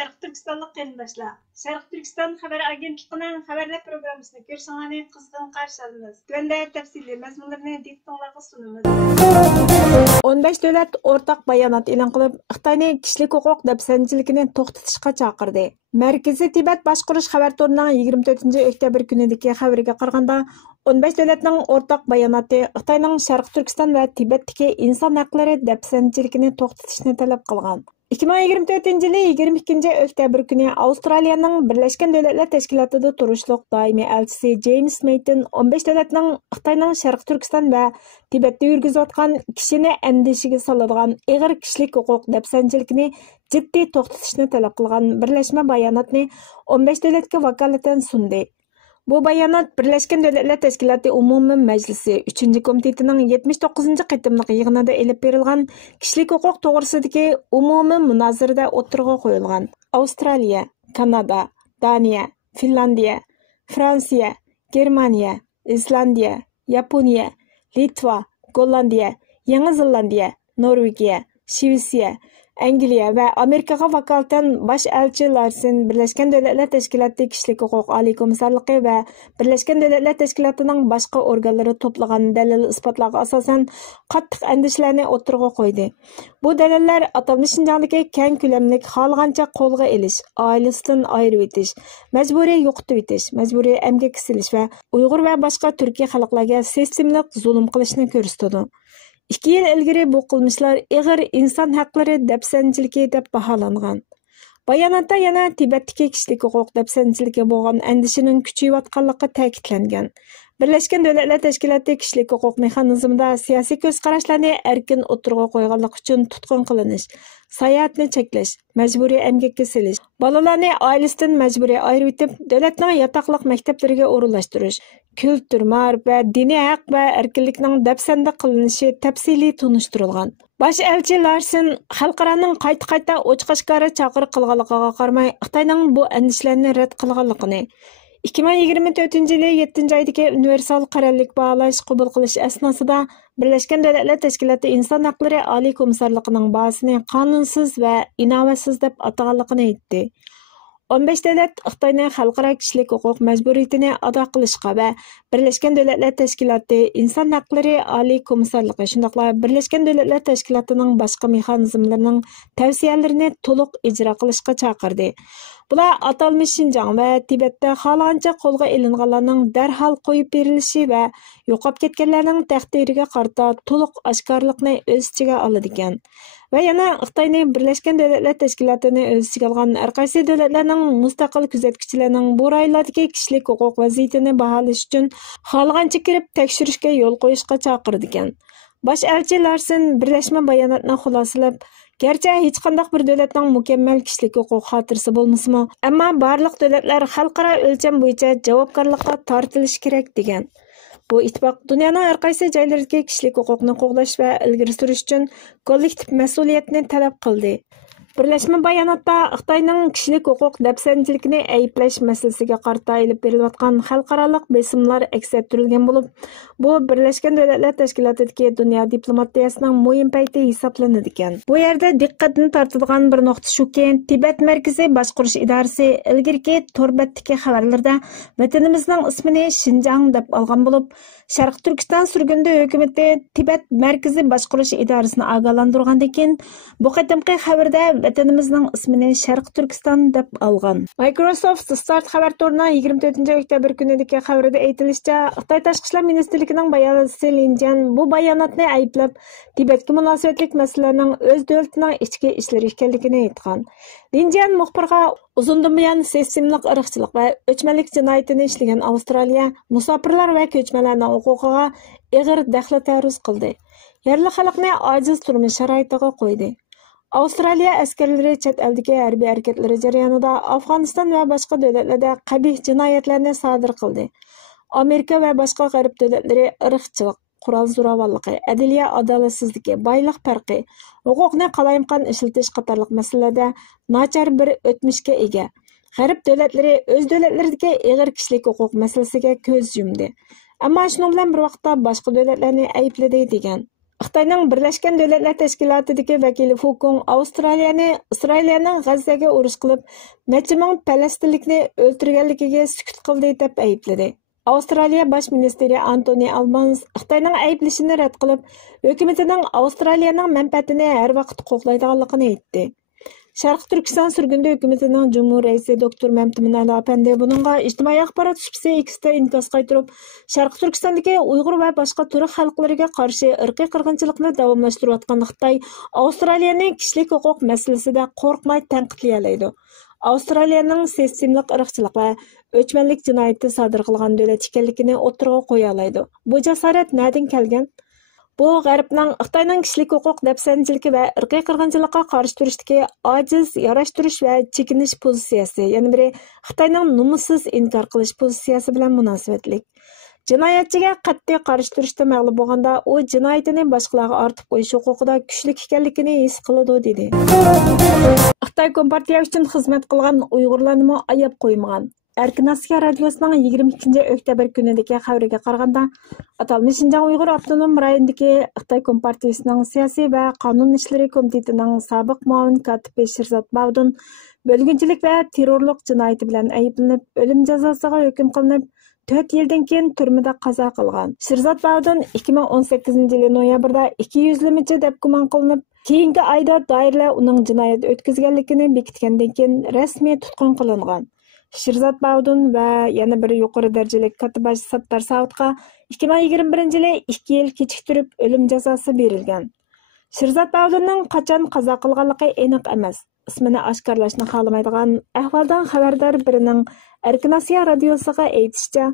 Şərq Türkistanlıq qərindaşlar. Şərq Türkistan xəbər agentliğinin xəbərlər proqramısını görüşünüzü qızğın qarşı alırıq. Gündə təfsili məzmunlarını diqqətinizə sunumuz. 15 dövlət ortaq bayanat e'lon qilib, Xitoyning kishilik huquq dafsanchiligini to'xtatishga chaqirdi. Markaziy Tibet boshqarish xabar to'rining 24 oktyabr kunidagi xabariga qaraganda, 15 davlatning o'rtaq bayonoti Xitoyning Sharq Turkiston va Tibetdagi inson huquqlari dafsanchiligini to'xtatishni talab qilgan. 2024 yılı 22 oktyabr günü Avustraliyaning Birleşken Devletler Teşkilatı'da turuşluq daimi elçisi James Mayton 15 devletning Xitoyning Sharq Turkiston va Tibetda yurgizayotgan kishini andishiga soladigan ig'ir kishilik huquq dafsanchiligini jiddiy to'xtatishni talab qilgan birlashma bayonotni 15 davlatga vakolatan sundi. Bu bayonot Birleşken Devletler Teşkilatı Umumiy Meclisi 3. Komitetining 79. qitimliq yig'inida elib berilgan kishilik huquq to'g'risidagi umumiy munozarada o'tirg'a qo'yilgan. Avstraliya, Kanada, Daniya, Finlandiya, Fransiya, Germaniya, Islandiya, Yaponiya, Litva, Gollandiya, Yangi Zelandiya, Norvegiya, Shvetsiya, Angliya va Amerikaga vakolatan bosh elchi Larsen Birleşken Devletler Teşkilatı kishilik huquq oliy komissarligi va Birleşken Devletler Teşkilatıning boshqa organlari to'plagan dalil isbotlarga asosan qattiq andishlarni o'tirg'a qo'ydi. Bu dalillar atalmish Şinjandagi keng ko'lamlik xohlagancha qo'lga elish, oilasidan ayirib etish, majburiy yo'qotib etish, majburiy emgak silish va Uyg'ur va boshqa turkiy xalqlarga sistematik zulm qilishni ko'rsatdi. 2 yil ilgari bu qilmishlar ig'ir inson huquqlari dafsanchiligi deb baholangan. Bayonotda yana Tibetdagi kishilik huquq dafsanchiligi bo'lgan andishining kuchayayotganligi ta'kidlangan. Birleşken Devletler Teşkilatı kishilik huquq mexanizmida siyosiy ko'z qarashlarni erkin o'tirg'a qo'yganlik uchun tutqun qilinish, sayohatni cheklash, majburiy emgakka silish, bolalarni oilasidan majburiy ayirib etib, davlatning yotoqliq maktablariga o'rinlashtirish, kultur, ma'rif va diniy haq va erkinlikning dafsanda qilinishi tafsiliy tunishtirilgan. Bosh elchi Larsen xalqaroning qayta ochiq-oshkora chaqiriq qilganligiga qaramay, Xitoyning bu andishlarni rad qilganligini 2024 yılı 7. aydagi universal qarorlik baholash qabul qilish asnosida Birleşken Devletler Teşkilatı İnsan Hakları Oliy Komissarligining bahosini qonunsiz va inovatsiz deb ataganligini aytdi. 15 davlat Xitoyning xalqaro kishilik huquq majburiyatini ado qilishga va Birleşken Devletler Teşkilatı İnsan Hakları Oliy Komissarligi shundaqla Birleşken Devletler Teşkilatıning boshqa mexanizmlarining tavsiyalarini to'liq ijro qilishga chaqirdi. Bular atalmish Şinjan va Tibetda xohlagancha qo'lga ilinganlarning darhol qo'yib berilishi va yo'qolib ketganlarning taqdiriga qarata to'liq oshkorlikni o'z ichiga oladi ekan. Va yana Xitoyning Birleşken Devletler Teşkilatı'ni o'z ichiga olgan har qaysi davlatlarning mustaqil kuzatuvchilarining bu rayonlardagi kishilik huquq vaziyatini baholash uchun xohlagancha kirib tekshirishga yo'l qo'yishga chaqirdi ekan. Bosh elchi Larsen birlashma bayonotni xulosalab, gerçi hech qanday bir davlatning mukammal kishilik huquq xotirasi bo'lmasmi, ammo barliq davlatlar xalqaro o'lcham bo'yicha javobgarlikka tortilishi kerak degan. Bu ittifoq dunyoning har qaysi joylaridagi kishilik huquqni qo'g'dash va ilgari surish uchun kollektiv mas'uliyatni talab qildi. Birlashma bayonotda Xitoyning kishilik huquq dafsanchiligini ayblash masalasiga qarata ilib berilayotgan xalqaro besimlar aks ettirilgan bo'lib, bu Birleşken Devletler Teşkilatı'dagi dunyo diplomatiyasining muhim payti hisoblanadi ekan. Bu yerda diqqatni tortadigan bir nuqta shuki, Tibet markaziy boshqarish idorasi ilgirki torbatdagi xabarlarda vatanimizning ismini Şinjan deb olgan bo'lib, Sharq Turkiston surgunda hukumatı Tibet markaziy boshqarish idorasini ogohlantirgandan keyin bu qatimqi xabarda vatanimizning ismini Sharq Turkiston deb olgan. Microsoft Start xabar to'rining 24 oktyabr kunidagi xabarida aytilishicha, Xitoy Tashqi ishlar ministrligining bayonotchisi Lin Jian bu bayonotni ayblab, Tibetga munosabatlik masalalarning o'z davlatining ichki ishlari ekanligini aytgan. Lin Jian muxbirga uzundan buyon sistemlik irqchilik va o'chmanlik jinoyatini ishlagan Avstraliya musofirlar va ko'chmanlarning huquqiga ig'ir daxli ta'ruz qildi. Yerli xalqni ojiz turmush sharoitiga qo'ydi. Avstraliya askarlari chet eldagi harbiy harakatlari jarayonida Afg'oniston va boshqa davlatlarda qabih jinoyatlarni sodir qildi. Amerika va boshqa g'arb davlatlari irqchilik, qurol zo'ravonligi, adliya adolatsizligi, boylik farqi, huquqni qalayimqon ishlatish qatorliq masalalarda nachar bir o'tmishga ega. G'arb davlatlari o'z davlatlaridagi ig'ir kishilik huquq masalasiga ko'z yumdi. Ammo shuning bilan bir vaqtda boshqa davlatlarni aybladi degan. Xitoyning Birlashgan Davlatlar Tashkilotidagi vakili Fukung Isroilning G'azzaga urush qilib, necha ming falastinlikni o'ldirganligiga sukut qildi deb aybladi. Avstraliya bosh ministri Antoni Albanese Xitoyning ayblashini rad qilib, hukumatining Avstraliyaning manfaatini har vaqt qo'llaydiganligini aytdi. Sharq Turkiston surgundi hukumatining Cumhur raisi Dr. Mamtumin Ali Apandi buningga ijtimoiy axborot supsi X'da inkos qaytirib, Sharq Turkistondagi Uyg'ur va boshqa turk xalqlariga qarshi irqiy qirg'inchilikni davomlashtirayotgan Xitoy Avstraliyaning kishilik huquq masalasida qo'rqmay tanqidlaydi. Avstraliyaning sistemlik irqchilik va o'chmanlik jinoyati sodir qilgan davlat ekanligini o'tirg'a qo'ya oladi. Bu jasorat nadan kelgan? Bu G'arbning Xitoyning kishilik huquq dafsanchiligi va irqiy qirg'inchilikqa qarshi turishdagi ojiz, yarashtirish va chekinish pozitsiyasi, yana biri Xitoyning nomussiz inkor qilish pozitsiyasi bilan munosabatlik. Jinoyatchiga qat'iy qarshi turishda mag'lub bo'lganda, u jinoyatini boshqalarga ortib qo'yish huquqida kuchli ekanligini his qiladi dedi. Xitoy Kompartiya uchun xizmat qilgan Uyg'urlarni ayab qo'ymagan. Erkin Asiya radiosining 22 oktyabr kunidagi xabariga qaraganda, atalmish Şinjan Uyg'ur avtonom rayonidagi Xitoy Kompartiyasining siyosiy va qonun ishlari komitetining sobiq muavin katibi Shirzat Bavdun bo'lginchilik va terrorlik jinoyati bilan ayblanib, o'lim jazosiga hukm qilinib, 4 yildan keyin turmada qazo qilgan. Shirzat Bavdun 2018 yil noyabrda 200limichi deb gumon qilinib, keyingi oyda doiralar uning jinoyat o'tkazganligini bekitgandan keyin rasmiy tutqun qilingan. Shirzat Bavdun va yana bir yuqori darajali katiba Sattar Saudga 2021 yili 2 yil kechiktirib o'lim jazosi berilgan. Shirzat Bavdunning qachon qazo qilganligi aniq emas. Ismini oshkorlashni xohlamaydigan ahvoldan xabardor birining Erkin Asiya radiosiga aytishicha,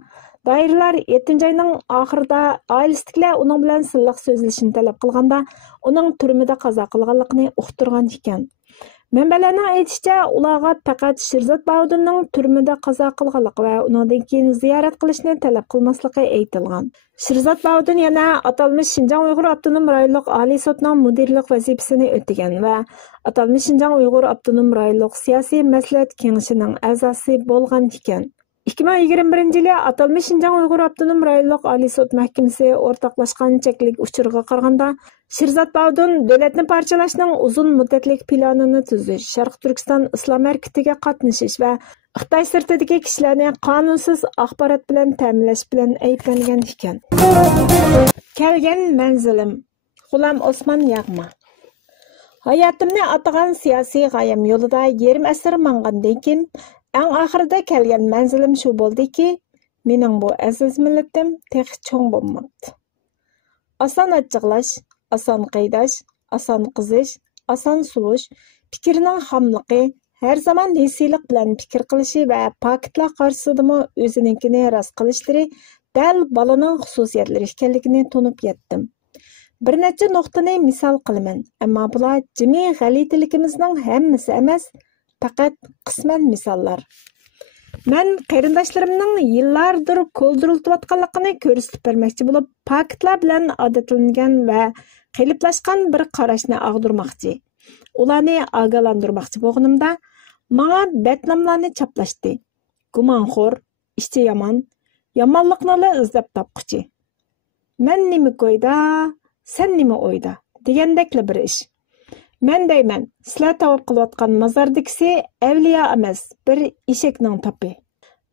doiralar 7-oyning oxirida oilasidagilar uning bilan silliq so'zlashishni talab qilganda, uning turmada qazo qilganligini uqtirgan ekan. Manbalarning aytishicha, ularga faqat Shirzat Bavdunning turmada qazo qilganligi va undan keyin ziyorat qilishni talab qilmasligi aytilgan. Shirzat Bavdun yana atalmish Şinjan Uyg'ur avtonom rayonlik oliy sudning mudirlik vazifasini o'tagan va atalmish Şinjan Uyg'ur avtonom rayonlik siyosiy maslahat kengashining a'zosi bo'lgan ekan. 2021 yili atalmish Şinjan Uyg'ur avtonom rayonlik oliy sud mahkamasi o'rtoqlashgan cheklik uchurga qaraganda, Shirzat Bavdun davlatni parchalashning uzun muddatli planini tuzish, Sharq Turkiston islom harakatiga qatnashish va Xitoy sirtidagi kishilarni qonunsiz axborot bilan ta'minlash bilan ayblangan ekan. Kelgan manzilim G'ulam Osmon Yag'ma. Hayotimni atagan siyosiy g'oyam yo'lida yarim asr mangandan keyin eng oxirida kelgan manzilim shu bo'ldiki, mening bu aziz millatim tex cho'ng bo'lmabdi. Oson achchiqlash, oson qaydash, oson qizish, oson sulush, fikrning xomligi, har zaman hissiylik bilan fikr qilishi va paketlar qarshisidami o'zininkini rost qilishlari dal bolaning xususiyatlari ekanligini tunib yetdim. Bir necha nuqtani misol qilaman, ammo bular jimi g'alatiligimizning hammasi emas, faqat qisman misollar. Men qarindoshlarimning yillardir ko'ldiriltayotganligini ko'rsatib bermoqchi bo'lib, paketlar bilan odatlangan va qiliplashgan bir qarashni ag'dirmoqchi. Ularni ogohlantirmoqchi bo'lganimda, menga batnomlarni chaplashdi. Gumonxo'r, ishchi yomon, yomonlikni izlab topquchi. Men nima qo'yda, sen nima o'yda degandekli bir ish. Men deyman, sizlar tavab qilayotgan mazordagisi avliyo emas, bir eshakning topi.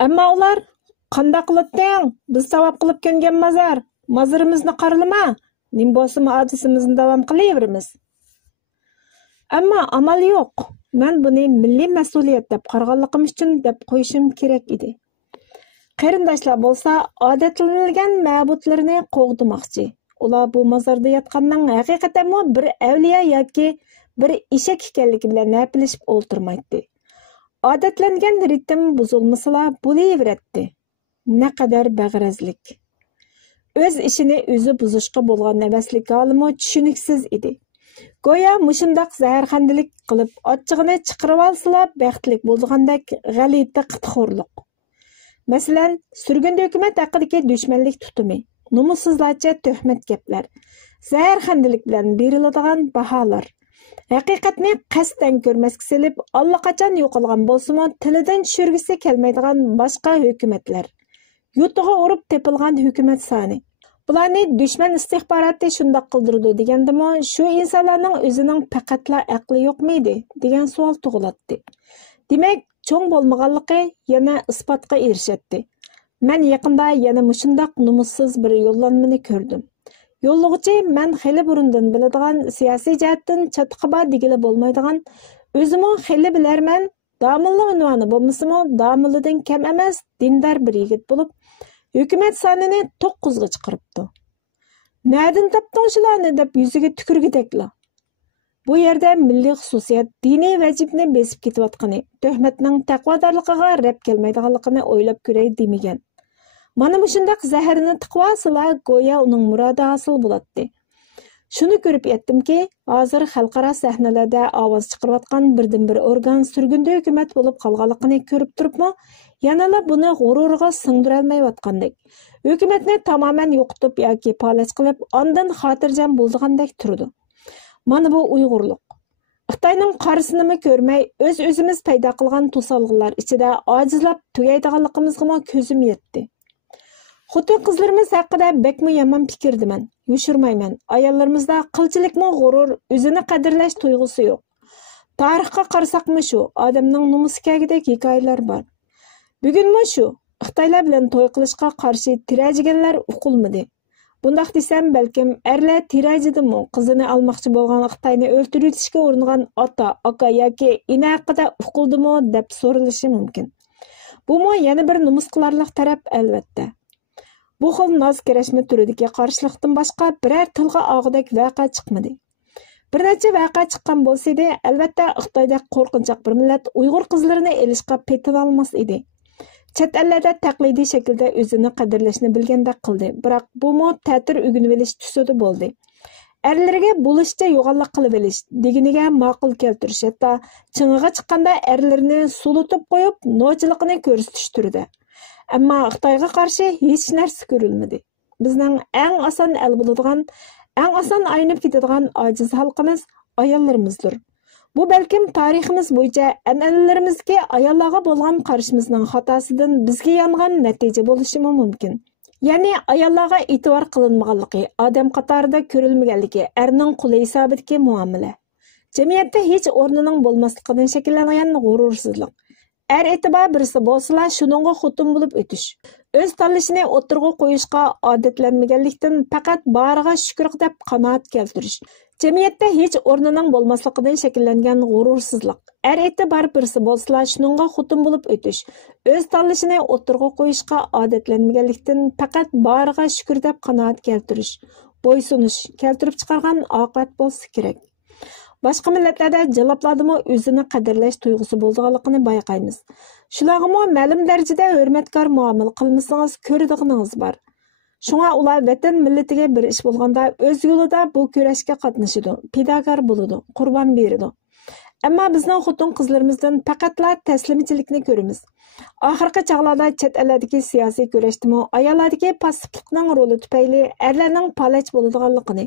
Ammo ular qanday qilatding? Biz tavab qilib ko'ngan mazorimizni qaralama, nim bo'lsa odisimizni davom qilaveramiz. Ammo amal yo'q. Men buni milliy mas'uliyat deb qaralganligim uchun deb qo'yishim kerak edi. Qarindoshlar bo'lsa, odatlanilgan ma'budlarni qo'g'dimoqchi. Ular bu mazorda yotganning haqiqatan bir avliyo yoki bir eshak ekanligi bilan napilishib o'ltirmaydi. Odatlangan ritm buzilmasa bo'laveradi. Naqadar bag'razlik. O'z ishini o'zi buzishga bo'lgan navaslik holimi tushuniksiz edi. Go'yo mushundaq zaharxandalik qilib, ochchig'ini chiqarib olsalar baxtlik bo'lgandek g'alati qitxo'rlik. Masalan, surgun hukumat haqidagi dushmanlik tutumi, nomussizlarcha tuhmat gaplar, zaharxandalik bilan beriladigan baholar, haqiqatni qasddan ko'rmasga selib, allaqachon yo'qolgan bo'lsa-mu, tilidan tushirgisi kelmaydigan boshqa hukumatlar, yutig'i urib tepilgan hukumat soni, Bularni düşman istihbarati shundoq qildirdi degandimi, shu insonlarning o'zining faqatla aqli yo'qmidi degan savol tug'iladi. Demak, cho'ng bo'lmaganligi yana isbotga erishadi. Men yaqinda yana mushundoq numussiz bir yo'llanmani ko'rdim. Yo'llovchi men xeli burundan biladigan siyosiy jihatdan chatqiba degili bo'lmaydigan, o'zimni xeli bilarman, damilli unvoni bo'lmasimi, damillidan kam emas, dindor bir yigit bo'lib, hukumat sonini 9 ga chiqaribdi. Nereden topding shularni deb yuziga tükürgidekla. Bu yerda milliy xususiyat, diniy vajibni besib ketayotgani, tuhmatning taqvodorligiga rab kelmaydiganligini o'ylab ko'ray demagan. Mana mushundaq zaharni tiqvasila go'yo uning murodi hosil bo'ladi. Shuni ko'rib yetdimki, hozir xalqaro sahnalarda ovoz chiqarayotgan birdan-bir organ surgunda hukumat bo'lib qolganligini ko'rib turibmi, yanala buni g'ururiga singdira olmayotgandek. Hukumatni tamoman yo'qotib yoki palach qilib, ondan xotirjam bo'ldigandek turdi. Mana bu Uyg'urlik. Xitoyning qarsini ko'rmay, o'z-o'zimiz paydo qilgan to'solg'inlar ichida ojizlab tugaydiganligimizga ko'zim yetdi. Xotin qizlarimiz haqida bekmi yomon fikrdiman. Yushurmayman. Ayollarimizda qilchilikmi g'urur, o'zini qadrlash tuyg'usi yo'q. Tarixga qarasaqmi shu, odamning nomusikagidek hikoyalar bor. Bugunmi shu, Xitoylar bilan to'y qilishga qarshi tirajiganlar uqulmadi. Bundaq desam, balkim erlar tirajidimi qizini almoqchi bo'lgan Xitoyni o'ltirishga uringan ota, aka yoki ina haqida uquldimi deb so'ralishi mumkin. Bumi yana bir nomus qilarlik taraf albatta. Bu xil noz kirashma turidagi qarshilikdan boshqa biror tilga og'idek voqea chiqmadi. Bir necha voqea chiqqan bo'lsa-da, albatta Xitoyda qo'rqinchoq bir millat Uyg'ur qizlarini elishga petin olmas edi. Chet ellarda taqlidiy shaklda o'zini qadrlashni bilgandek qildi, biroq bu ta'tir o'rganib olish tusida bo'ldi. Erlarga bo'lishcha yo'g'onlik qilib olish deginiga ma'qul keltirish, hatto ching'iga chiqqanda erlarni sulutib qo'yib, nochiligini ko'rsatish turdi. Ammo Xitoyga qarshi hech narsa ko'rilmadi. Bizning eng oson el bo'ladigan, eng oson aynib ketadigan ojiz xalqimiz ayollarimizdir. Bu balkim tariximiz bo'yicha an'analarimizga ayollarga bo'lgan qarshimizning xatosidan bizga yongan natija bo'lishi mumkin. Ya'ni ayollarga e'tibor qilinmaganligi, odam qatorida ko'rilmaganligi, erning quli hisobidagi muomala. Jamiyatda hech o'rnining bo'lmasligidan shakllangan g'urursizlik. Er e'tibor birisi bo'lsa, shuningga xotin bo'lib o'tish. O'z tanlashini o'tirg'a qo'yishga odatlanmaganlikdan faqat boriga shukr deb qanoat keltirish. Jamiyatda hech o'rnining bo'lmasligidan shakllangan g'urursizlik. Er e'tibor birisi bo'lsa, shuningga xotin bo'lib o'tish. O'z tanlashini o'tirg'a qo'yishga odatlanmaganlikdan faqat boriga shukr deb qanoat keltirish. Bo'ysunish keltirib chiqargan oqibat bo'lsa kerak. Boshqa millatlarda jaloblardimi o'zini qadrlash tuyg'usi bo'lganligini bayqaymiz. Shularga ma'lum darajada hurmatkor muomala qilmasangiz ko'radiganingiz bor. Shunga ular vatan millatiga bir ish bo'lganda o'z yo'lida bu kurashga qatnashadi, fidokor bo'ladi, qurbon beradi. Ammo bizning xotin qizlarimizdan faqatla taslimchilikni ko'ramiz. Oxirgi chaqlarda chet eldagi siyosiy kurashdimi ayollardagi passivlikning roli tufayli erlarning palach bo'ladiganligini,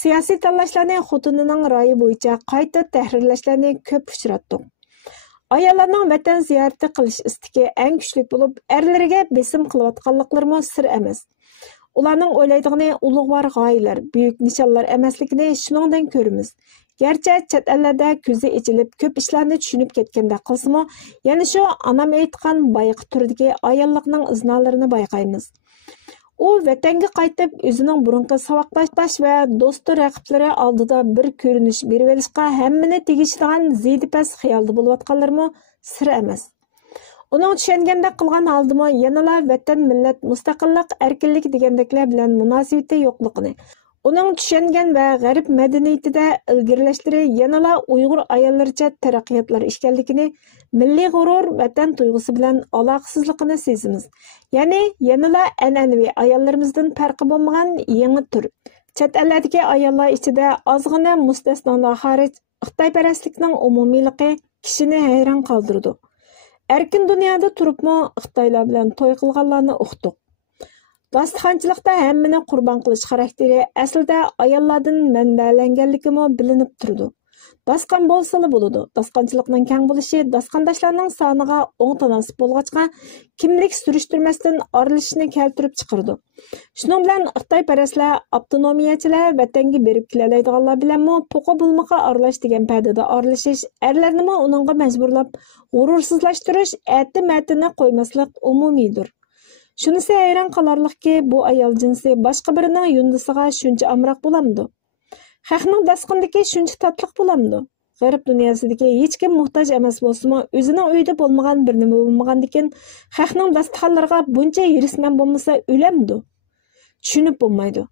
siyosiy tanlashlarni xotinining ra'yi bo'yicha qayta tahrirlashlarni ko'p uchratdik. Ayollarning vatan ziyorati qilish istagi eng kuchli bo'lib, erlariga besim qilayotganliklari sir emas. Ularning o'ylaydigani ulug'vor g'oyalar, buyuk nishonlar emasligini shuningdan ko'ramiz. Gerçi chet ellarda ko'zi ichilib, ko'p ishlarni tushunib ketganda qilsimi, yana shu onam aytgan boyiq turdagi ayollikning iznalarini bayqaymiz. U vatanga qaytib, o'zining burunqi savoqlash va do'sti raqiblari oldida bir ko'rinish berib olishga hammani tegishadigan ziydipas xiyolda bo'layotganlarmi sir emas. Uning tushunganda qilgan holdimi yanala vatan millat mustaqillik erkinlik degandeklar bilan munosabati yo'qligini, uning tushungan va g'arb madaniyatida ilgirlashlari yanala Uyg'ur ayollaricha taraqqiyotlar ekanligini, milliy g'urur vatan tuyg'usi bilan aloqasizligini sezamiz. Ya'ni yanala an'anaviy ayollarimizdan farqi bo'lmagan yangi tur. Chet eldagi ayollar ichida ozg'ina mustasnolar xorij Xitoyparastlikning umumiyligi kishini hayron qoldirdi. Erkin dunyoda turibmi Xitoylar bilan to'y qilganlarni uqdiq. Dasturxonchilikda hammani qurbon qilish xarakteri aslida ayollardan manbalanganligimi bilinib turdi. Dasqan bolsalı buludu. Dasqançılıqның keng bo'lishi dasqandaşlarning soniga o'ng tanasib bo'lg'achqa kimlik surishtirmasdan aralashishni keltirib chiqardi. Shuning bilan Xitoyparastlar, avtonomiyachilar vatanga berib kelalaydiganlar bilanmi poqa bulmaqa aralash degan pardada aralashish, erlarni uningga majburlab g'urursizlashtirish, ati-matini qo'ymaslik umumiydir. Shunisi hayron qolarliqki, bu ayol jinsi boshqa birining yundisiga shuncha amroq bo'lamdi. Xalqning dasqindagi shuncha tatliq bo'lamdi. G'arb dunyosidagi hech kim muhtoj emas bo'lsa-mu, o'zining uyida bo'lmagan bir nima bo'lmagandikin, xalqning dasturxonlariga buncha yirisman bo'lmasa o'lamdi. Tushunib bo'lmaydi.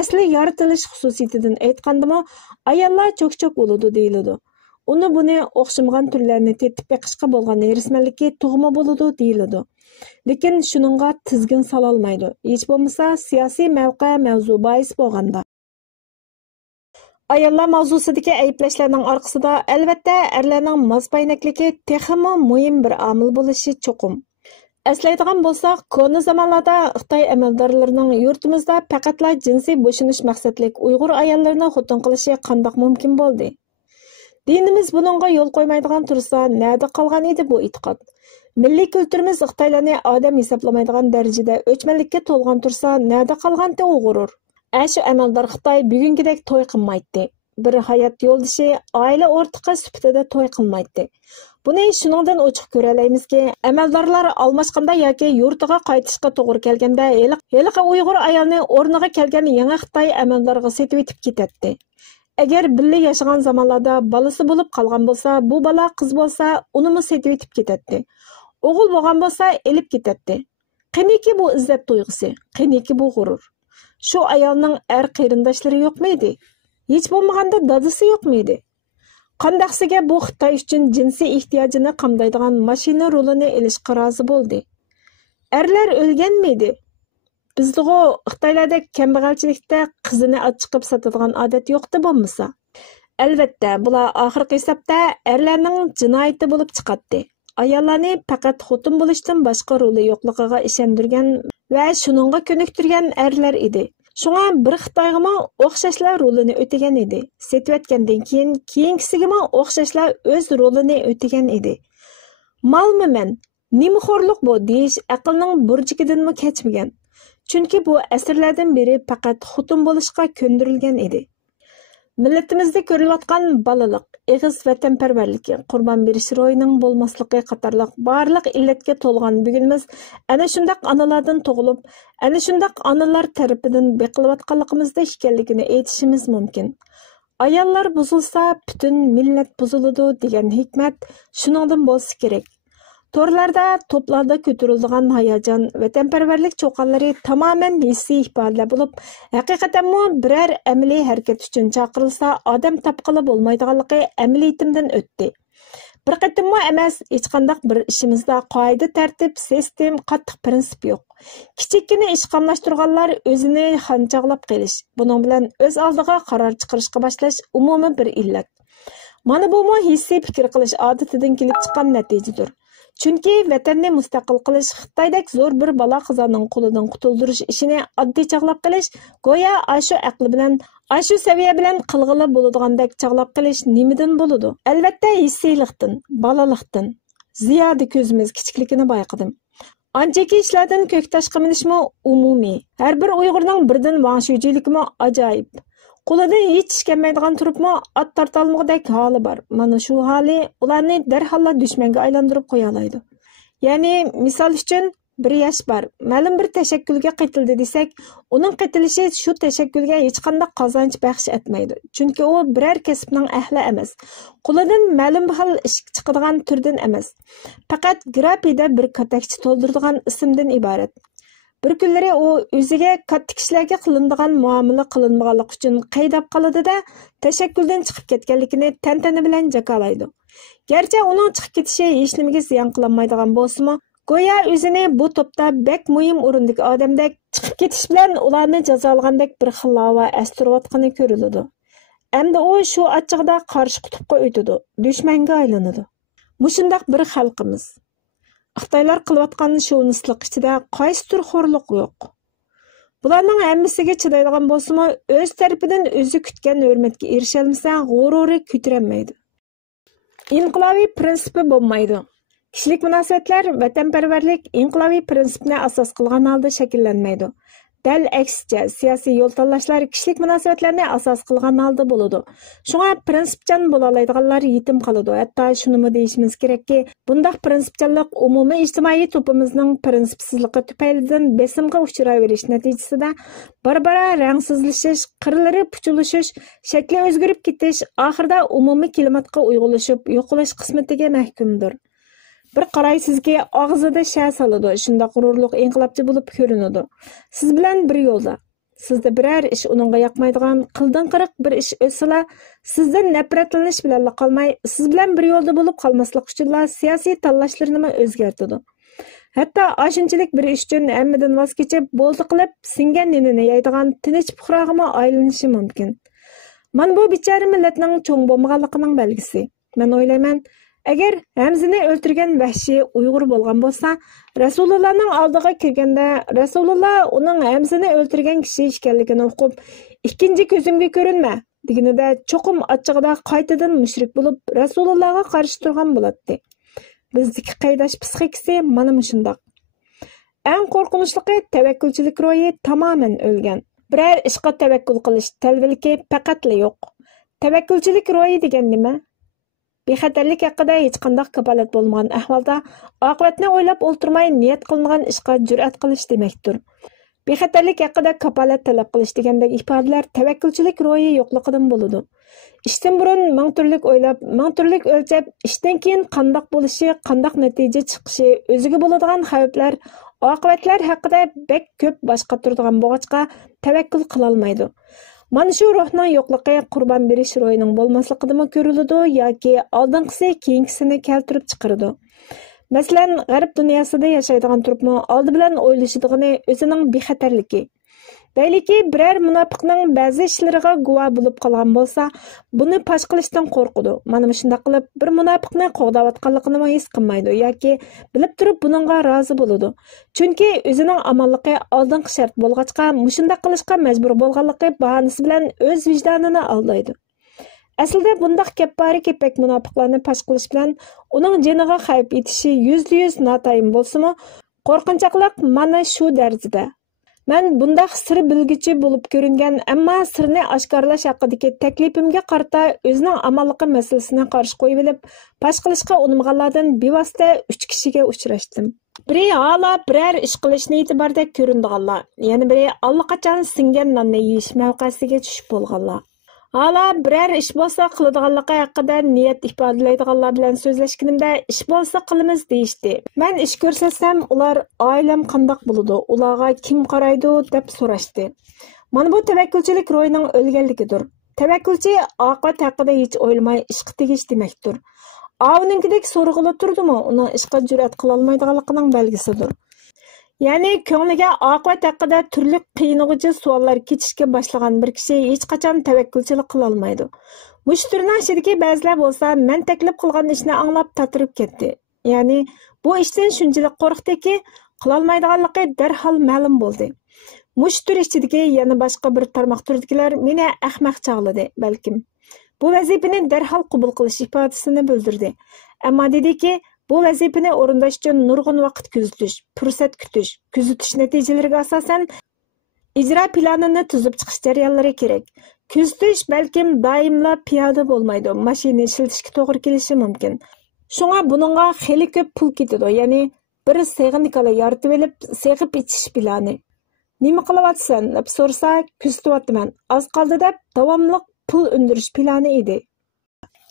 Asli yaratilish xususiyatidan aytgandimi, ayollar cho'k-cho'k bo'ladi deyiladi. Uni buni o'xshamagan turlarni tetib beqishga bo'lgan yirismanlikka tug'ma bo'ladi deyiladi. Lekin shuningga tizgin sololmaydi. Hech bo'lmasa siyosiy mavzu bois bo'lganda. Ayollar mavzusidagi ayblashlarning orqasida albatta erlarning mozbaynakligi texmo muhim bir omil bo'lishi cho'qim. Eslaydigan bo'lsak, kona zamonlarda Xitoy amaldorlarining yurtimizda faqatla jinsiy bo'shinish maqsadlik Uyg'ur ayollarini xotin qilishi qandoq mumkin bo'ldi? Dinimiz buningga yo'l qo'ymaydigan tursa, nada qolgan edi bu e'tiqod? Milliy kulturimiz Xitoylarni odam hisoblamaydigan darajada o'chmanlikka to'lgan tursa, nada qolgandi u g'urur? Shu amaldor Xitoy bugungidek to'y qilmaydi. Bir hayot yo'ldoshi, oila o'rtog'i sifatida to'y qilmaydi. Buni shuningdan ochiq ko'ralamizki, amaldorlar almashqanda yoki yurtiga qaytishga to'g'ri kelganda, heliqi Uyg'ur ayolni o'rniga kelgan yangi Xitoy amaldorga setib etib ketadi. Agar birga yashagan zamonlarda balasi bo'lib qolgan bo'lsa, bu bala qiz bo'lsa, uni setib etib ketadi. O'g'il bo'lgan bo'lsa, elib ketadi. Qaniki bu izzat tuyg'usi, qaniki bu g'urur. Shu ayolning qarindoshlari yo'qmi edi? Hech bo'lmaganda dadasi yo'qmi edi? Qandaqsiga bu Xitoy uchun jinsiy ehtiyojini qamdaydigan mashina rolini olishga rozi bo'ldi. Erlar o'lganmi edi? Bizda Xitoylarda kambag'alchilikda qizini chiqib sotadigan odat yo'qdi bo'lmasa. Albatta, bular oxirgi hisobda erlarning jinoyati bo'lib chiqadi. Ayollarni faqat xotin bo'lishdan boshqa roli yo'qligiga ishontirgan va shuningga ko'niktirgan erlar edi. Shunga bir Xitoyg'ama o'xshashlar rolini o'tagan edi. Setayotgandan keyingisigama o'xshashlar o'z rolini o'tagan edi. Malmiman, nimxo'rlik bu deyish aqlning burchikidanmi kechmagan. Chunki bu asrlardan beri faqat xotin bo'lishga ko'ndirilgan edi. Millatimizda ko'rilayotgan balaliq, eg'iz vatanparvarligi, qurbon berish ro'yining bo'lmasligi qatorliq barliq illatga to'lgan bugunimiz ana shundoq onalardan tug'ilib, ana shundoq onalar tarafidan beqilayotganligimizda ekanligini aytishimiz mumkin. Ayollar buzilsa, butun millat buziladi degan hikmat shuningdan bo'lsa kerak. Torlarda, toplarda ko'tarilgan hayajon, vatanparvarlik cho'qonlari tamoman hissiy ifodalar bo'lib, haqiqatanmi biror amaliy harakat uchun chaqirilsa, odam topqili bo'lmaydiganligi amaliyatimdan o'tdi. Bir qatimmi emas, hech qanday bir ishimizda qoida, tartib, sistem, qattiq prinsip yo'q. Kichikkina ish qamlashtirganlar o'zini xanchaqlab qelish, buning bilan o'z oldiga qaror chiqarishga boshlash umumiy bir illat. Mana bu hissiy fikr qilish odatidan kelib chiqqan natijadir. Chunki vatanni mustaqil qilish, Xitoydek zo'r bir balo qizoning qo'lidan qutuldirish ishini oddiy chaqlab qilish, go'yo ashu aqli bilan, ashu saviya bilan qilg'ili bo'ladigandek chaqlab qilish nimadan bo'ladi? Albatta hissiylikdan, balalikdan. Ziyoda ko'zimiz kichikligini bayqadim. Anchaki ishlardan ko'ktoshqa minishmi umumiy. Har bir Uyg'urning birdan vangshujiligimi ajoyib. Qo'lidan hech ish kelmaydigan turibmi, at tortolmag'idek holi bor. Mana shu holi ularni darhol dushmanga aylantirib qo'ya oladi. Ya'ni, misol uchun bir yosh bor, ma'lum bir tashakkulga qaytildi desak, uning qaytilishi shu tashakkulga hech qanday qozonch baxsh etmaydi. Chunki u biror kasbning ahli emas. Qo'lidan ma'lum bir xil ish chiqadigan turdan emas. Faqat grafida bir katakchi to'ldiradigan ismdan iborat. Bir kunlari u o'ziga katta kishilarga qilinadigan muomala qilinmaganlik uchun qaydab qoladi-da, tashakkuldan chiqib ketganligini tantana bilan jakolaydi. Garchi uning chiqib ketishi hech nimaga ziyon qilmaydigan bo'lsa-mu, go'yo o'zini bu topda bek muhim o'rindagi odamdek chiqib ketish bilan ularni jazolagandek bir xilova astirayotgani ko'riladi. Endi u shu achchig'ida qarshi qutubga o'tadi, dushmanga aylanadi. Mushundaq bir xalqimiz. Xitoylar qilayotgan sho'nislik ichida qaysi tur xo'rliq yo'q. Bularning hammasiga chidaydigan bo'lsa-mu, o'z tarafidan o'zi kutgan hurmatga erisha olmasa, g'ururi ko'tarilmaydi. İnqilobiy prinsipi bo'lmaydi. Kishilik munosabatlar vatanparvarlik inqilobiy prinsipni asos qilgan holda shakllanmaydi. Dal aksicha, siyosiy yo'l tanlashlar kishilik munosabatlarni asos qilgan holda bo'ladi. Shunga prinsipchan bo'la oladiganlar yetim qoladi. Hatto shuni deyishimiz kerakki, bundaq prinsipchanlik umumiy ijtimoiy to'pimizning prinsipsizligi tufaylidan besimga uchrayverish natijasida barbara rangsizlashish, qirlari puchulishish, shakli o'zgarib ketish, oxirida umumiy klimatga uyg'unlashib, yo'qolish qismatiga mahkumdir. Bir qaraysizki, og'zida sha soladi, shunda g'ururliq inqilobchi bo'lib ko'rinadi. Siz bilan bir yo'lda. Sizda biror ish uningga yoqmaydigan, qildan qiriq bir ish o'sala, sizdan nafratlanish bilan qolmay, siz bilan bir yo'lda bo'lib qolmaslik uchun siyosiy tanlashlarini o'zgartirdi. Hatto ashunchalik bir ish uchun hammadan voz kechib, bo'ldi qilib, singan ninini yeydigan tinch puhrog'ima aylanishi mumkin. Mana bu bechora millatning cho'ng bo'lmaganligining belgisi. Men o'ylayman, agar Hamzani o'ltirgan vahshiy Uyg'ur bo'lgan bo'lsa, Rasulullohning oldiga kirganda Rasululloh uning Hamzani o'ltirgan kishi ekanligini o'qib, ikkinchi ko'zimga ko'rinma deganida cho'qim ochig'ida qaytadan mushrik bo'lib Rasulullohga qarshi turgan bo'ladi. Bizdagi qaydash psixikasi mana shundoq. Eng qo'rqinchlisi tavakkulchilik ro'yi tamoman o'lgan. Biror ishga tavakkul qilish talvilki faqatla yo'q. Tavakkulchilik ro'yi degan nima? Bexatarlik haqida hech qanday kafolat bo'lmagan ahvolda oqibatni o'ylab o'ltirmay niyat qilingan ishga jur'at qilish demakdir. Bexatarlik haqida kafolat talab qilish degandek ifodalar tavakkulchilik ro'yi yo'qligidan bo'ladi. Ishdan burun ming turlik o'ylab, ming turlik o'lchab, ishdan keyin qandoq bo'lishi, qandoq natija chiqishi, o'ziga bo'ladigan xavflar, oqibatlar haqida bek ko'p boshqa turadigan bo'g'achqa tavakkul qila olmaydi. Mana shu ruhning yo'qligi qurbon berish ro'yining bo'lmasligida ko'riladi yoki oldinqisi keyingisini keltirib chiqaradi. Masalan, g'arb dunyosida yashaydigan turibmi, oldi bilan o'ylashidigani o'zining bexatarligi. Bayliki biror munofiqning ba'zi ishlariga guvoh bo'lib qolgan bo'lsa, buni pash qilishdan qo'rqadi. Mana shunday qilib bir munofiqni qo'g'dayotganligini his qilmaydi yoki bilib turib buningga rozi bo'ladi. Chunki o'zining amonligi oldingi shart bo'lg'achqa, shunday qilishga majbur bo'lganligi bahonasi bilan o'z vijdonini aldaydi. Aslida bundaq kappari kepak munofiqlarni pash qilish bilan uning joniga xavf yetishi 100% notayin bo'lsa-mu, qo'rqinchaqlik mana shu darajada. Men bundaq sir bilgichi bo'lib ko'ringan, ammo sirni oshkorlash haqidagi taklifimga qarata o'zining amonligi masalasini qarshi qo'yib olib, pash qilishga uringanlardan bevosita 3 kishiga uchrashdim. Biri hala biror ish qilish niyatida ko'ringanlar, yana biri allaqachon singan nonni yeyish mavqesiga tushib bo'lganlar. Hala biror ish bo'lsa qiladiganligi haqida niyat ifodalaydiganlar bilan so'zlashganimda ish bo'lsa qilamiz deyishdi. Men ish ko'rsatsam, ular oilam qandoq bo'ladi, ularga kim qaraydi deb so'rashdi. Mana bu tavakkulchilik ro'yining o'lganligidir. Tavakkulchi oqibat haqida hech o'ylamay ishga tegish demakdir. Avninkidek so'rg'ilib turdimi, uni ishga jur'at qila olmaydiganligining belgisidir. Ya'ni ko'ngliga oqibat haqida turli qiynag'uchi savollar ketishga boshlagan bir kishi hech qachon tavakkulchilik qila olmaydi. Mushtirning ichidagi ba'zilar bo'lsa, men taklif qilgan ishni anglab tatirib ketdi. Ya'ni bu ishdan shunchalik qo'rqdiki, qila olmaydiganligi darhol ma'lum bo'ldi. Mushtir ichidagi yana boshqa bir tarmoq turdikilar meni ahmoq chog'ladi, balkim. Bu vazifani darhol qabul qilish ifodasini bildirdi. Ammo dediki, bu vazifani o'rindash uchun nurg'un vaqt kuzatish, fursat kutish, kuzatish natijalariga asosan ijro planini tuzib chiqish jarayonlari kerak. Kuzatish balkim doimla piyoda bo'lmaydi, mashina ishlatishga to'g'ri kelishi mumkin. Shunga buningga xeli ko'p pul ketadi, ya'ni bir seg'nikala yaratib olib, seg'ib ichish plani. Nima qilyapsan deb so'rasa, kuzatyapman. Az qoldi deb davomli pul undirish plani edi.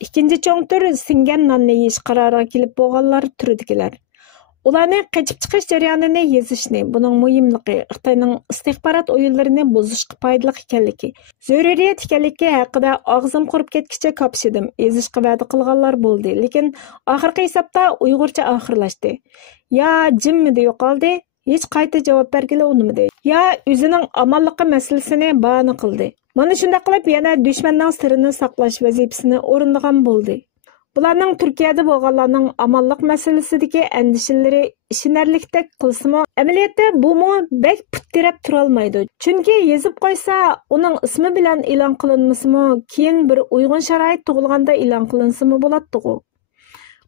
Ikkinchi cho'ng tur singan nonni yeyish qaroriga kelib bo'lganlar turidikilar. Ularni qochib chiqish jarayonini yezishni, buning muhimligi, Xitoyning istixborot o'yinlarini buzishga foydali ekanligi, zaruriyat ekanligi haqida og'zim qurib ketgicha kopshidim. Yezishga va'da qilganlar bo'ldi, lekin oxirgi hisobda Uyg'urcha oxirlashdi. Ya jimmidi yo'qoldi, hech qayta javob bergili unimidi. Ya o'zining amonligi masalasini bahona qildi. Mana shunday qilib yana dushmanning sirini saqlash vazifasini o'rinlagan bo'ldi. Bularning Turkiyada bo'lganlarning amonlik masalasidagi andishalari ishonarlikdek qilsimi, amaliyotda bumu bek puttirab turolmaydi. Chunki yezib qo'ysa, uning ismi bilan e'lon qilinmasimi, keyin bir uyg'un sharoit tug'ilganda e'lon qilinsimi bo'ladi-ku.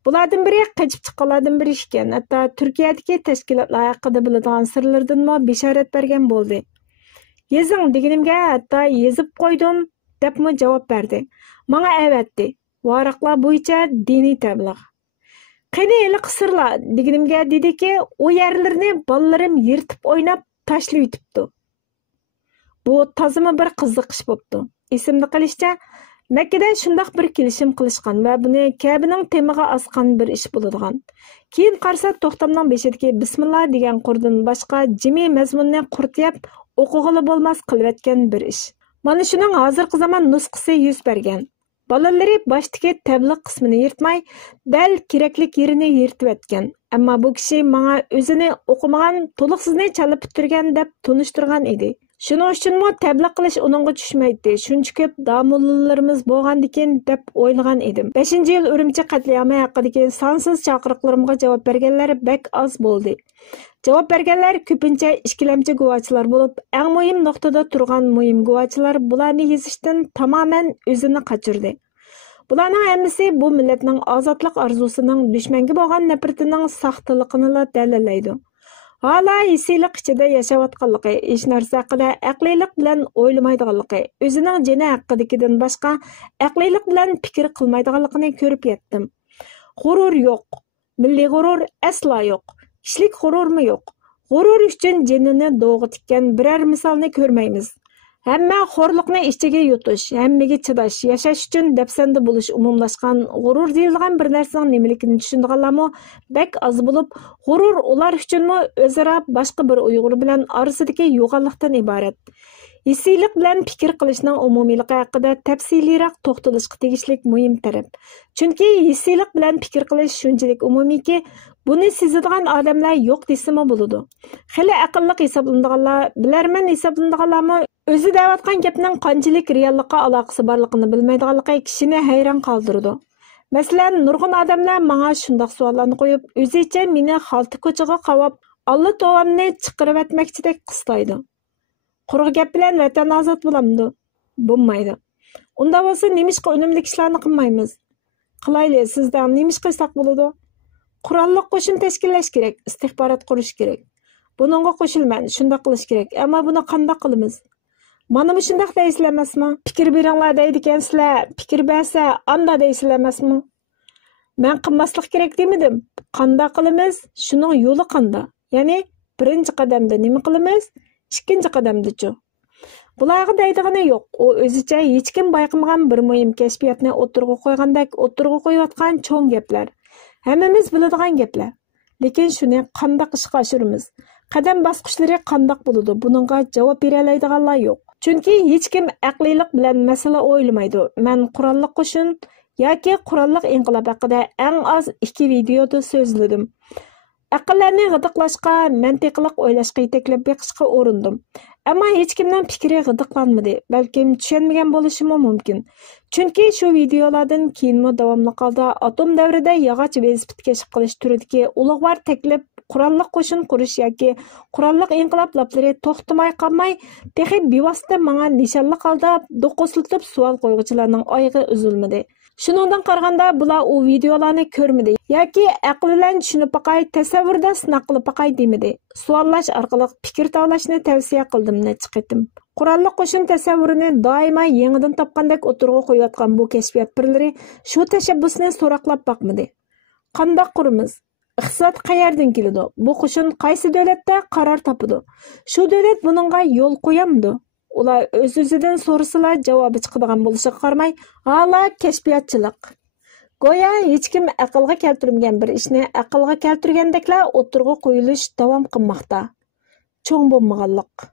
Bulardan biri qochib chiqqanlardan biri ekan. Hatto Turkiyadagi tashkilotlar haqida biladigan sirlardanmi bishorat bergan bo'ldi. Yezing deganimga hatto yezib qo'ydim debmi javob berdi. Menga avatdi. Varaqlar bo'yicha diniy tabliğ. Qani eli qisirlar deganimga dediki, o yerlarni bolalarim yirtib o'ynab tashlab yutibdi. Bu tozimi bir qiziqish bo'pti. Esimda qilishcha Makkada shundoq bir kelishim qilishgan va buni Kabening temiga asqan bir ish bo'ladigan. Keyin qarsa to'xtamning beshidagi bismillah degan qurdan boshqa jimi mazmunni qurtib o'qig'ili bo'lmas qilayotgan bir ish. Mana shuning hozirgi zamon nusxasi yuz bergan. Balalari boshdagi tabliğ qismini yirtmay, bel keraklik yerini yirtib etgan. Ammo bu kishi menga o'zini o'qimagan, to'liqsizni chalib bitirgan deb tunishtirgan edi. Shuning uchunmi tabliğ qilish uningga tushmaydi. Shuncha ko'p damullalarimiz bo'lgandikin deb o'ylagan edim. 5-yil Urumchi qatliami haqidagi sonsiz chaqiriqlarimga javob berganlar bek oz bo'ldi. Javob berganlar ko'pincha ishkilamchi guvohchilar bo'lib, eng muhim nuqtada turgan muhim guvohchilar bularni yezishdan tamoman o'zini qochirdi. Bularning hammasi bu millatning ozodlik orzusining dushmanga bo'lgan nafratining saxtaligini dalillaydi. Hala hissiylik ichida yashayotganligi, hech narsa haqida aqliylik bilan o'ylamaydiganligi, o'zining jini haqidagidan boshqa aqliylik bilan fikr qilmaydiganligini ko'rib yetdim. G'urur yo'q, milliy g'urur aslo yo'q. Kişilik g'ururmi yo'q? G'urur uchun jinini doğ'itgan biror misolni ko'rmaymiz. Hamma xo'rliqni ichiga yutish, hammaga chidash, yashash uchun dafsanda bo'lish umumlashgan g'urur deyilgan bir narsaning nimaligini tushunganlarmi bek oz bo'lib, g'urur ular uchunmi o'zaro boshqa bir uyg'ur bilan orasidagi yo'g'onlikdan iborat. Hissiylik bilan fikr qilishning umumiyligi haqida tafsiliyroq to'xtalishga tegishli muhim taraf. Chunki hissiylik bilan fikr qilish shunchalik umumiyki, buni sezadigan odamlar yo'q desimi bo'ladi. Xili aqlli hisoblanadiganlar, bilarman hisoblanadiganlarmi o'zi deyotgan gapning qanchalik reallikqa aloqasi borligini bilmaydiganligi kishini hayron qoldiradi. Masalan, nurg'un odamlar menga shunday savollarni qo'yib, o'zicha meni xalta ko'chaga qavab, Alloh taolani chiqarib etmoqchidek qistaydi. Quruq gap bilan vatan ozod bo'lamdi. Bo'lmaydi. Unda bo'lsa nemishqa unumli ishlarni qilmaymiz. Qilayli, sizdan nemishqa qilsak bo'ladi? Qurolli qo'shin tashkillash kerak, istixborot qurish kerak. Buningga qo'shilman, shunday qilish kerak. Ammo buni qanday qilamiz? Mana bu shunday deysizlar emasmi? Fikr beringlar deydikansizlar, fikr bersa, anda deysizlar emasmi? Men qilmaslik kerak demadim. Qanday qilamiz? Shuning yo'li qanday? Ya'ni, birinchi qadamda nima qilamiz? Ikkinchi qadamda-chi. Bularga deydigani yo'q. U o'zicha hech kim bayqamagan bir muhim kashfiyotni o'tirg'a qo'ygandek, o'tirg'a qo'yayotgan cho'ng gaplar. Hammamiz biladigan gaplar. Lekin shuni qanday ishga oshiramiz? Qadam bosqichlari qanday bo'ladi? Buningga javob bera oladiganlar yo'q. Chunki hech kim aqliylik bilan masala o'ylamaydi. Men qurolli qo'shin yoki qurolli inqilob haqida eng oz 2 videoda so'zladim. Aqllarni g'idiqlashga, mantiqliq o'ylashga yetaklab beqishga urindim. Ammo hech kimning fikri g'idiqlanmadi. Balkim tushunmagan bo'lishi mumkin. Chunki shu videolardan keyinmi davomli holda atom davrida yog'och velosiped kashf qilish turidagi ulug'vor taklif qurolli qo'shin qurish yoki qurolli inqilob lablari to'xtamay qolmay, texi bevosita menga nishonli holda do'qqoslatib savol qo'yg'uvchilarning oyog'i uzilmadi. Shuningdan qaraganda bular u videolarni ko'rmadi yoki aql bilan tushunib boqay, tasavvurda sinaq qilib boqay demadi. Savollash orqali fikr tavlashni tavsiya qildim nechiqitim. Qurolli qo'shin tasavvurini doimo yangidan topgandek o'tirg'a qo'yayotgan bu kashfiyot pirlari shu tashabbusni so'roqlab boqmadi. Qanday quramiz? Iqtisod qayerdan keladi? Bu qo'shin qaysi davlatda qaror topadi? Shu davlat buningga yo'l qo'yamdi? Ular o'z-o'zidan so'rasalar javobi chiqadigan bo'lishiga qaramay, hala kashfiyotchilik. Go'yo hech kim aqlga keltirmagan bir ishni aqlga keltirgandeklar o'tirg'a qo'yilish davom qilmoqda. Cho'ng bo'lmaganlik.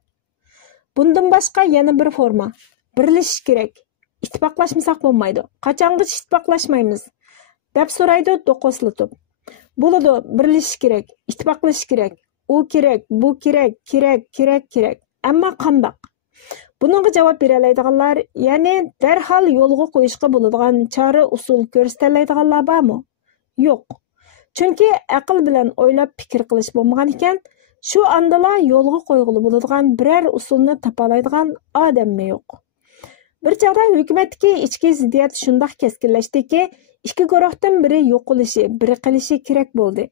Bundan boshqa yana bir forma. Birlashish kerak. Ittifoqlashmasak bo'lmaydi. Qachongacha ittifoqlashmaymiz? deb so'raydi do'qqoslatib. Bo'ladi, birlashish kerak, ittifoqlashish kerak. U kerak, bu kerak, kerak. Ammo qandoq? Bununğa cavab bera oladiganlar, ya'ni darhol yo'lga qo'yishga bo'ladigan chora usul ko'rsata oladiganlar bormi? Yo'q. Chunki aql bilan o'ylab fikr qilish bo'lmagan ekan, shu andala yo'lga qo'yg'ili bo'ladigan biror usulni topa oladigan odammi yo'q. Bir chog'da hukumatdagi ichki ziddiyat shundoq keskinlashdiki, ikki guruhdan biri yo'qolishi, biri qilishi kerak bo'ldi.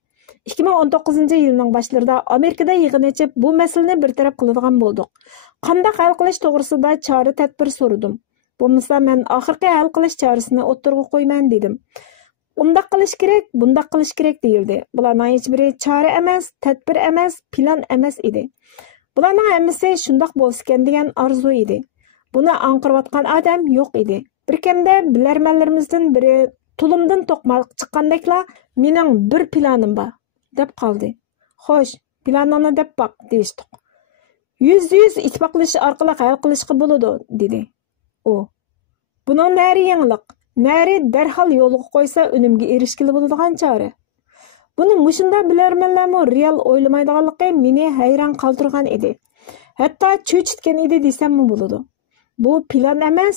2019-yilning boshlarida Amerikada yig'in ochib, bu masalani bartaraf qiladigan bo'ldik. Qanday hal qilish to'g'risida chora tadbir so'radim. Bo'lmasa men oxirgi hal qilish chorasini o'ttirg'a qo'yman dedim. Undaq qilish kerak, bundaq qilish kerak deyildi. Bularning hech biri chora emas, tadbir emas, plan emas edi. Bularning hammasi shundoq bo'lsa degan orzu edi. Buni anqirayotgan odam yo'q edi. Bir kimda bilarmanlarimizdan biri tulumdan to'qmoq chiqqandekla mening bir planim bor deb qoldi. Xo'sh, planini deb baq deyishdik. 100 ittifoqlashish orqali hal qilishga bo'ladi, dedi. U. Buning nari yangilik, nari darhol yo'lga qo'ysa unumga erishgili bo'ladigan chora. Buni mushunda bilarmanlarmi real o'ylamaydiganligi meni hayron qoldirgan edi. Hatto cho'chitgan edi desam bo'ladi. Bu plan emas,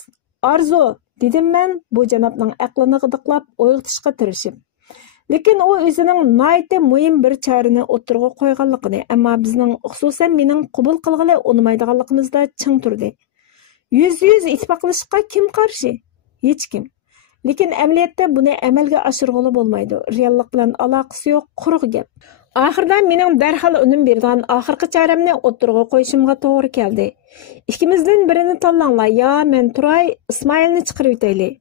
orzu, dedim men bu janobning aqlini g'idiqlab o'yg'itishga tirishib. Lekin u o'zining nihoyatda muhim bir chorani o'ttirg'a qo'yganligini, ammo bizning xususan mening qabul qilg'ili unmaydiganligimizda ching turdi. 100 ittifoqlashishga kim qarshi? Hech kim. Lekin amaliyotda buni amalga oshirg'ili bo'lmaydi. Reallik bilan aloqasi yo'q, quruq gap. Oxirda mening darhol unum bergan oxirgi choramni o'ttirg'a qo'yishimga to'g'ri keldi. Ikkimizdan birini tanlanglar, yo men turay, Ismoilni chiqarib o'taylik.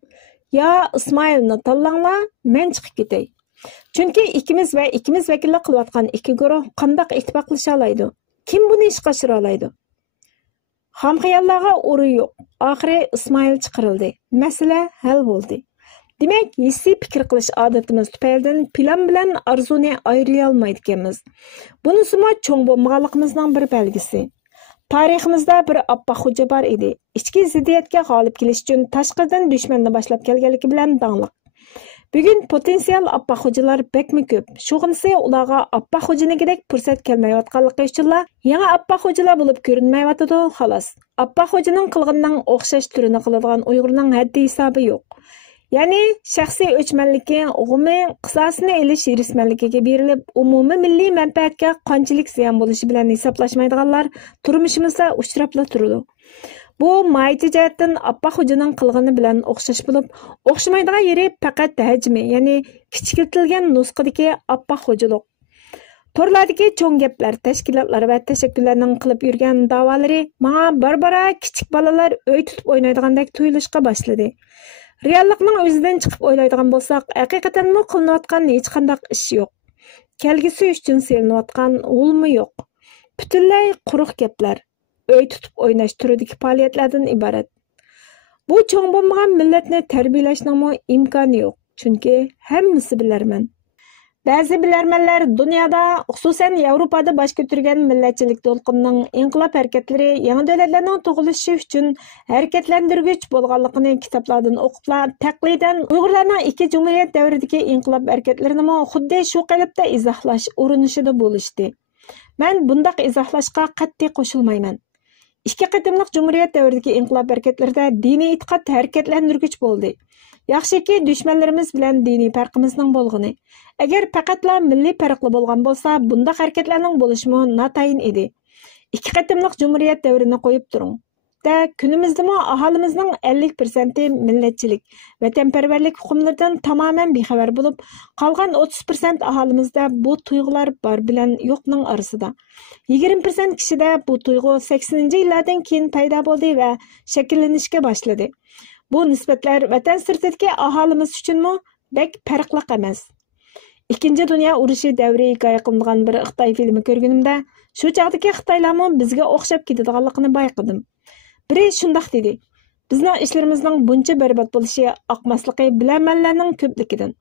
Yo Ismoilni tanlanglar, men chiqib ketay. Chunki ikkimiz vakillik qilayotgan ikki guruh qandoq ittifoqlasha oladi? Kim buni ishga oshira oladi? Xam xayollarga o'rin yo'q. Oxiri Ismoil chiqarildi. Masala hal bo'ldi. Demak, hissiy fikr qilish odatimiz tufaylidan plan bilan orzuni ayrila olmaydi ekanmiz. Bunisimi cho'ng bo'lmaganligimizning bir belgisi. Tariximizda bir oppoq xo'ja bor edi. Ichki ziddiyatga g'olib kelish uchun tashqaridan dushmanni boshlab kelganligi bilan dangliq. Bugun potensial oppoq xo'jalar bekmi ko'p. Shug'insi ularga oppoq xo'janigidek fursat kelmayotganligi uchunlar yangi oppoq xo'jalar bo'lib ko'rinmayotadi, xolos. Oppoq xo'janing qilganining o'xshash turini qiladigan Uyg'urning haddi hisobi yo'q. Ya'ni shaxsiy o'chmanligi, o'g'imi qisosini elish rismanligiga berilib, umumiy milliy manfaatga qanchalik ziyon bo'lishi bilan hisoblashmaydiganlar turmushimizda uchrabla turadi. Bu maychi jihatdan oppoq xo'janing qilgani bilan o'xshash bo'lib, o'xshamaydigan yeri faqat hajmi, ya'ni kichikiltirilgan nusxadagi oppoq xo'jalik. Torlardagi cho'ng gaplar, tashkilotlar va tashakkullarning qilib yurgan da'volari menga barbara kichik bolalar o'y tutib o'ynaydigandek tuyulishga boshladi. Reallikning o'zidan chiqib o'ylaydigan bo'lsak, haqiqatanmi qilinayotgan hech qanday ish yo'q. Kelgusi uchun selinayotgan ulmi yo'q. Butunlay quruq gaplar, o'y tutib o'ynash turidagi faoliyatlardan iborat. Bu cho'ng bo'lmagan millatni tarbiyalashning imkoni yo'q. Chunki hammasi bilarman. Ba'zi bilarmanlar dunyoda, xususan Yevropada bosh ko'targan millatchilik to'lqinining inqilob harakatlari yangi davlatlarning tug'ilishi uchun harakatlantirgich bo'lganligini kitoblardan o'qiblar, taqlidan Uyg'urlarning ikki jumhuriyat davridagi inqilob harakatlarini xuddi shu qalbda izohlash urinishida bo'lishdi. Men bundaq izohlashga qat'iy qo'shilmayman. Ikki qatimliq jumhuriyat davridagi inqilob harakatlarida diniy e'tiqod harakatlantirgich bo'ldi. Yaxshiki dushmanlarimiz bilan diniy farqimizning bo'lg'ini. Agar faqatla milliy farqli bo'lgan bo'lsa, bunda harakatlarning bo'lishimi notayin edi. Ikki qatimliq jumhuriyat davrini qo'yib turing. Da kunimizdami aholimizning 50% millatchilik, vatanparvarlik hukmlaridan tamoman bexabar bo'lib, qolgan 30% aholimizda bu tuyg'ular bor bilan yo'qning orasida. 20% kishida bu tuyg'u 80-yillardan keyin paydo bo'ldi va shakllanishga boshladi. Bu nisbatlar vatan sirtidagi aholimiz uchunmi bek farqli emas. Ikkinchi dunyo urushi davri hikoya qilingan bir Xitoy filmi ko'rganimda, shu chaqdagi Xitoylarmi bizga o'xshab ketadiganligini bayqadim. Biri shundoq dedi: bizning ishlarimizning buncha barbod bo'lishi oqmasligi bilamanlarning ko'pligidan.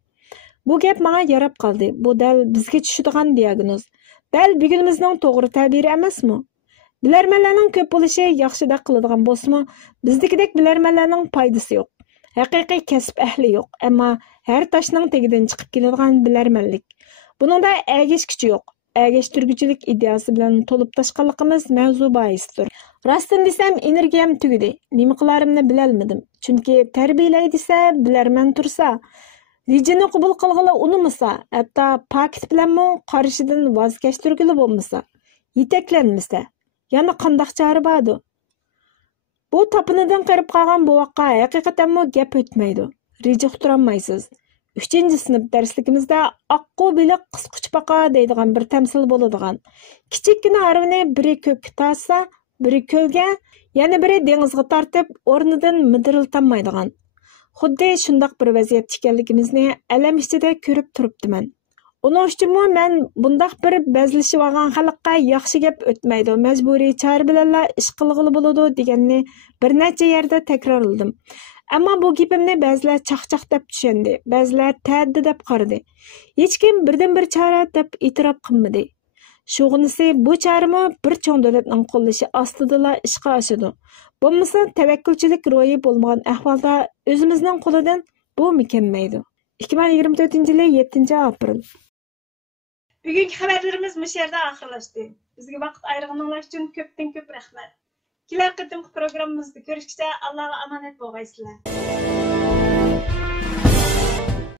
Bu gap menga yarab qoldi. Bu dal bizga tushadigan diagnoz. Dal bugunimizning to'g'ri ta'biri emasmi? Bilarmanlarning ko'p bo'lishi yaxshidek qiladigan bo'lsa-mu, bizdagidek bilarmanlarning foydasi yo'q. Haqiqiy kasb ahli yo'q, ammo har toshning tegidan chiqib keladigan bilarmanlik. Buningda agish kuchi yo'q. әгештүргүчілік идеясы bilan толып ташқанлығымыз mavzu boisidir. Rostini desam, energiyam tugdi. Nima qilarimni bilolmadim. Chunki tarbiyalay desa, bilarman tursa, rejini qabul qilg'ili unimasa, hatto paket bilanmi qarishidan voz kechtirgili bo'lmasa, yetaklanmasa, yana qandoq chora bordi? Bu topinidan qirib qolgan bu vaqqa haqiqatanmi gap o'tmaydi. Reja uqtirolmaysiz. 3-sinf darsligimizda oqqu biliq qisquchbaqa deydigan bir tamsil bo'ladigan. Kichikkina harvini biri ko'kka tortsa, biri ko'lga, yana biri dengizga tortib, o'rnidan midiriltanmaydigan. Xuddi shundoq bir vaziyat ekanligimizni alam ichida ko'rib turibdiman. Uning uchunmi men bundaq bir bazlashib olgan xalqqa yaxshi gap o'tmaydi, majburiy chora bilanla ish qilg'ili bo'ladi deganni bir necha yerda takrorladim. Ammo bu gapimni ba'zilar chaqchaq deb tushundi, ba'zilar ta'ddi deb qaradi. Hech kim birdan-bir chora deb e'tirof qilmadi. Shug'inisi bu chorami bir cho'ng davlatning qo'llashi ostida ishga oshadi. Bo'lmasa tavakkulchilik ro'yi bo'lmagan ahvolda o'zimizning qo'lidan bu mukammaydi. 2024-yil 7-aprel. Bugungi xabarlarimiz bu yerda oxirlashdi. Bizga vaqt ayirganingiz uchun ko'pdan-ko'p rahmat. Kelar qatimki programmamizda ko'rishguncha Allohga omonat bo'lgaysizlar.